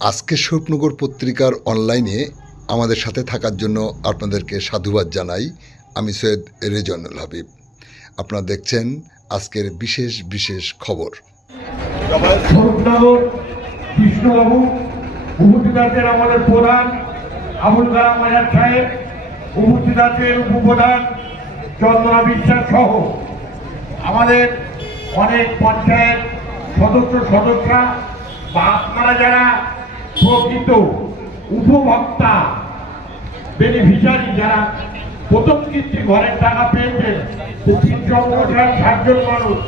আজকে স্বপ্নগর পত্রিকার অনলাইনে আমাদের সাথে থাকার জন্য আপনাদেরকে সাধুবাদ জানাই। আমি সৈয়দ রেজওয়ানুল হাবিব। আপনারা দেখছেন আজকের বিশেষ বিশেষ খবর। স্বরূপনগর কৃষ্ণবাবু উপস্থিত আমাদের প্রধান আবুল কালাম আজাদ সাহেব, উপস্থিত আছেন উপপ্রধান চন্দনা বিশ্বাস সহ আমাদের অনেক পঞ্চায়েত সদস্যরা বা আপনারা যারা প্রকৃত উপভোক্তা বেনিফিশিয়ারি, যারা প্রথম কিস্তি ঘরের টাকা পেয়েছেন 360 মানুষ,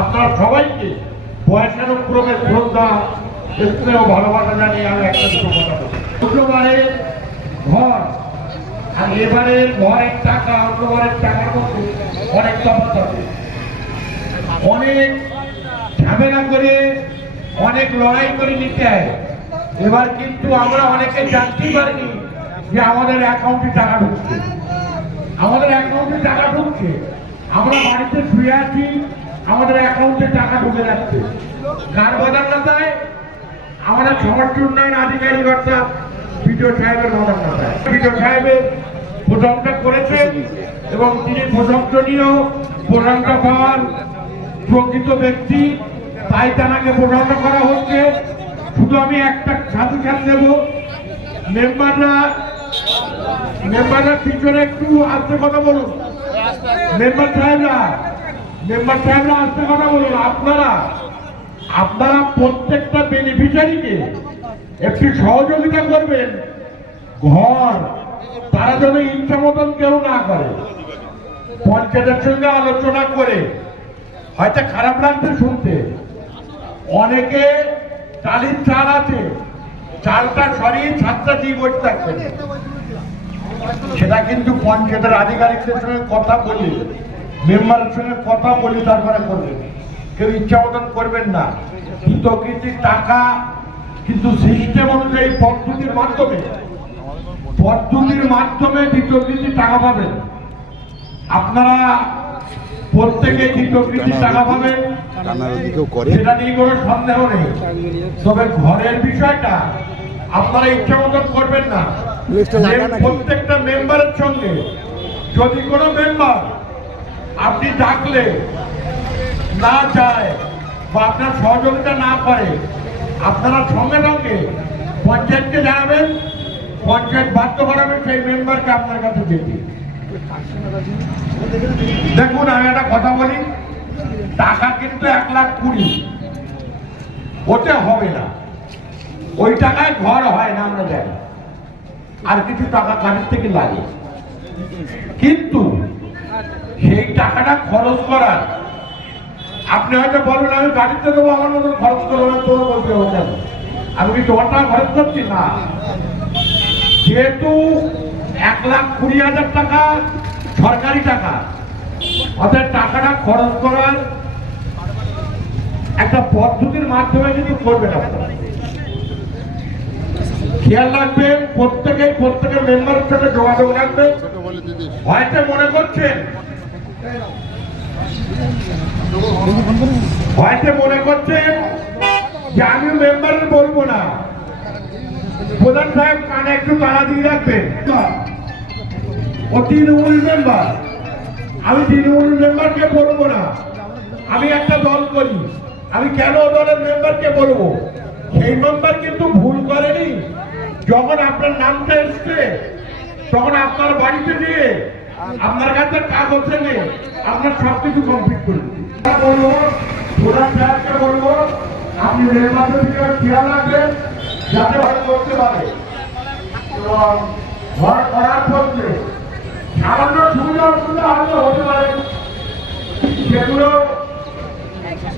আপনারা সবাইকে বয়সানুক্রমে শ্রদ্ধা স্নেহ ভালোবাসা জানিয়ে আমি একটা দুটো কথা বলি। শুক্রবারের ঘর আর এবারের ঘরের টাকা অন্যবারের টাকার মধ্যে অনেক তফাৎ আছে। অনেক ঝামেলা করে অনেক লড়াই করে নিতে হয়। এবার কিন্তু আমরা অনেকে জানতেই পারিনি যে আমাদের অ্যাকাউন্টে টাকা ঢুকছে। আমাদের অ্যাকাউন্টে টাকা ঢুকছে, আমরা বাড়িতে শুয়ে আছি, আমাদের অ্যাকাউন্টে টাকা ঢুকে যাচ্ছে। কার বদান্যতায়? আমাদের সমষ্টি উন্নয়ন আধিকারিক অর্থাৎ বিডিও সাহেবের বদান্যতায়। বিডিও সাহেবের প্রশংসা করেছেন এবং তিনি প্রশংসনীয়, প্রশংসা পাওয়ার প্রকৃত ব্যক্তি, তাই তাকে প্রশংসা করা হচ্ছে। শুধু আমি একটা সাধুসাদ দেব, মেম্বাররা পিছনে একটু আস্তে কথা বলুন। মেম্বার সাহেবরা আস্তে কথা বলুন। আপনারা প্রত্যেকটা বেনিফিশিয়ারিকে একটু সহযোগিতা করবেন। ঘর তারা যেন ইচ্ছা মতন কেউ না করে, পঞ্চায়েতের সঙ্গে আলোচনা করে। হয়তো খারাপ লাগছে শুনতে, অনেকে টালির চাল আছে, চালটা সরিয়ে ছাদটা দিয়ে বসে থাকবেন। সেটা কিন্তু পঞ্চায়েতের আধিকারিকদের সঙ্গে কথা বলি, মেম্বারের সঙ্গে কথা বলি, তারপরে করবেন। কেউ ইচ্ছা মতন করবেন না। হিতকৃতির টাকা কিন্তু সিস্টেম অনুযায়ী পদ্ধতির মাধ্যমে হিতকৃতির টাকা পাবেন। আপনারা প্রত্যেকে হিতকৃতির টাকা পাবেন, সেটা নিয়ে কোনো সন্দেহ নেই। তবে ঘরের বিষয়টা আপনারা ইচ্ছা মতন করবেন না। প্রত্যেকটা মেম্বারের সঙ্গে যদি কোনো মেম্বার আপনি ডাকলে না যায় বা আপনার সহযোগিতা না করে, আপনারা সঙ্গে সঙ্গে পঞ্চায়েতকে জানাবেন, পঞ্চায়েত বাধ্য করাবেন সেই মেম্বারকে আপনার কাছে যেতে। দেখুন, আমি একটা কথা বলি, টাকা কিন্তু 1,20,000 ওতে হবে না। ওই টাকায় ঘর হয় না, আমরা জানি। আর কিছু টাকা কাজের থেকে লাগে, কিন্তু সেই টাকাটা খরচ করার, আপনি হয়তো বলবেন আমি গাড়িতে দেবো, আমার মতন খরচ করবো না, তোর বলতে হবে না। আমি কি তোমার টাকা খরচ করছি না? যেহেতু 1,20,000 টাকা সরকারি টাকা, অর্থাৎ টাকাটা খরচ করার একটা পদ্ধতির মাধ্যমে কিন্তু করবেন। আপনারা খেয়াল রাখবেন, প্রত্যেকের মেম্বারের সাথে যোগাযোগ রাখবেন। হয়তো মনে করছেন যে আমি মেম্বারের বলবো না, প্রধান সাহেব কানে একটু তালা দিয়ে রাখবেন। ও তৃণমূল মেম্বার, আমি তৃণমূল মেম্বারকে বলবো না। আমি একটা দল করি, আমি কেন দলের মেম্বারকে বলবো? সেই মেম্বার কিন্তু ভুল করেনি। যখন আপনার নামটা এসছে, তখন আপনার বাড়িতে গিয়ে আপনার কাছে কাগজ এনে আপনার সবকিছু কমপ্লিট করবেন। বলবো, প্রধান সাহেবকে বলবো, আপনি নির্বাচন খেয়াল রাখবেন যাতে ঘর করতে পারে। এবং ঘর করার ক্ষেত্রে সামান্য সুবিধা অসুবিধা হয়তো হতে পারে, যেগুলো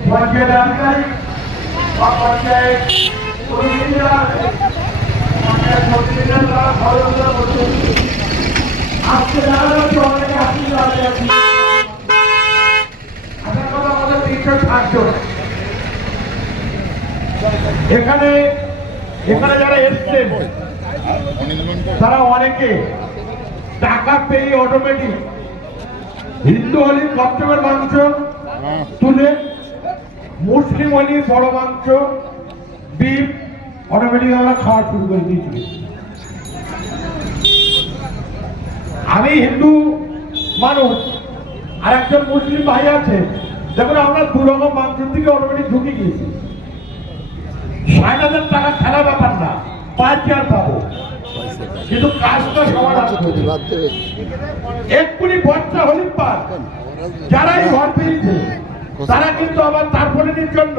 পঞ্চায়েত আধিকারিক বা পঞ্চায়েত প্রতিনিধিরা তারা সহযোগিতা করতে। আজকে দেখা যাচ্ছে অনেকে আসতে যাচ্ছি, আসার কথা আমাদের 360 জন। এখানে যারা এসছেন তারা অনেকে টাকা পেয়ে অটোমেটিক হিন্দু হলে কচ্ছপের মাংস তুলে, মুসলিম হলে বড় মাংস, বিফ অটোমেটিক আমরা খাওয়া শুরু করে দিয়েছি। আমি হিন্দু মানুষ আর একজন মুসলিম ভাই আছে, দেখুন আমরা দু রকম মানুষের দিকে অটোমেটিক ঢুকে গিয়েছি। ৬০,০০০ টাকা খেলা ব্যাপার না, ৫,০০০ পাবো, কিন্তু কাজটা সমাধান এক্ষুনি বর্ষা হলি পার যারাই ঘর পেয়েছে তারা কিন্তু আবার তারপরের জন্য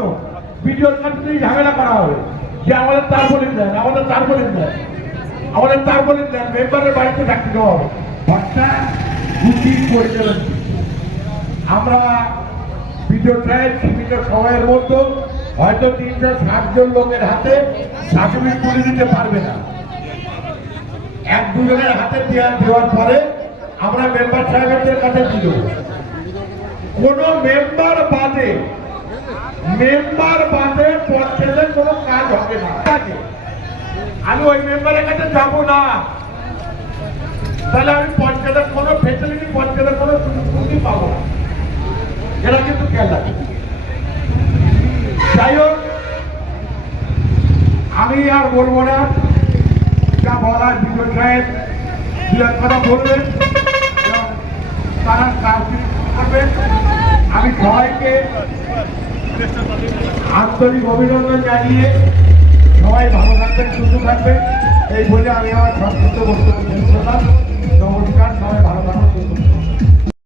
ভিডিওর কাছে ঝামেলা করা হবে যে আমাদের তারপরে দেন, আমাদের তারপরে দেন, আমাদের তারপরে দেন, মেম্বারের বাড়িতে থাকতে দেওয়া হবে। ঘরটা গুছিয়ে পরিচালন আমরা ভিডিও ট্রায়াল সীমিত সময়ের মধ্যে হয়তো ৩৬০ জন লোকের হাতে সার্টিফিকেট তুলে দিতে পারবে না। ১-২ জনের হাতে দেওয়ার পরে আমরা মেম্বার সাহেবদের কাছে দিল। কোন মেম্বার বাদে পঞ্চায়েতের কোনো কাজ হবে না। আমি ওই মেম্বারের কাছে যাব না, তাহলে আমি পঞ্চায়েতের কোনো ফেসিলিটি, পঞ্চায়েতের কোনো সুবিধা পাবো না। এটা কিন্তু খেয়াল রাখি। যাই হোক, আমি আর বলবো না, যা বলার বিজয় সাহেব কথা বলবেন এবং তারা কাজ করবেন। আমি সবাইকে আন্তরিক অভিনন্দন জানিয়ে সবাই ভালো থাকবেন, সুস্থ থাকবেন এই বলে আমি আমার সংক্ষিপ্ত বক্তব্য শেষ করলাম। নমস্কার, সবাই ভালো থাকবেন।